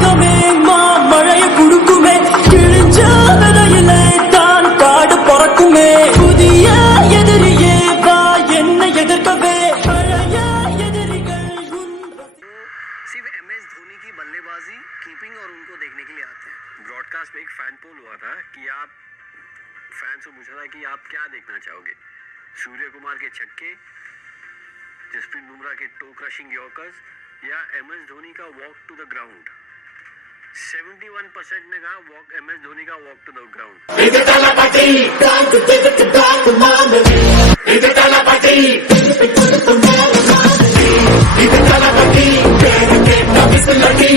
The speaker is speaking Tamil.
மேகமே மழைய குடுக்குமே, கிழிஞ்ச விதையில தான் காடு பறக்குமே. புதிய எதிரியே வா என்னை எதிர்க்கவே, பழைய எதிரிகள் सिर्फ MS धोनी की बल्लेबाजी, कीपिंग और उनको देखने के लिए आते हैं। ब्रॉडकास्ट में एक फैन पोल हुआ था कि आप फैंस को पूछा था कि आप क्या देखना चाहोगे, सूर्य कुमार के छक्के, जसप्रीत बुमराह के टो क्रशिंग यॉर्कर्स या MS धोनी का वॉक टू द ग्राउंड। 71% ने कहा MS धोनी का वॉक टू द ग्राउंड। இது தளபதி பேரு கேட்ட விசிலடி